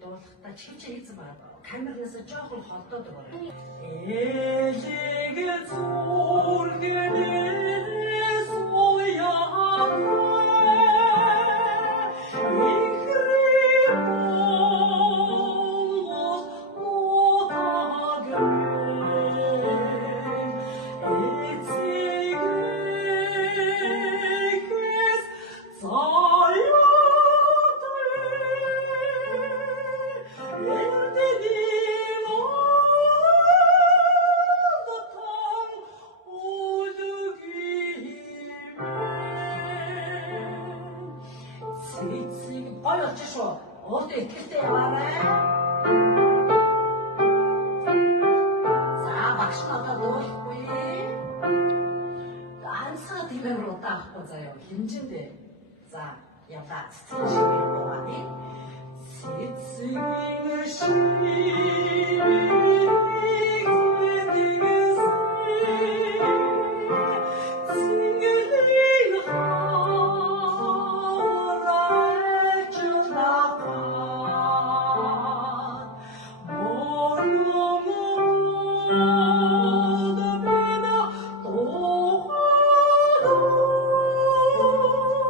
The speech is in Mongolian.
дуулахтаа чивчээ хийсэн байгаа. Камернаас жоохон холдоод байгаа. Элигэ зүрхнээс уяа Ой, очишоо. Урд ихтэй яваарай. За, багш надад дуулахгүй. Ганцхан тиймэр удаахгүй заяа хэмжээндээ. За, явлаа. Цэцэг шиг яваа. Цэцэг шиг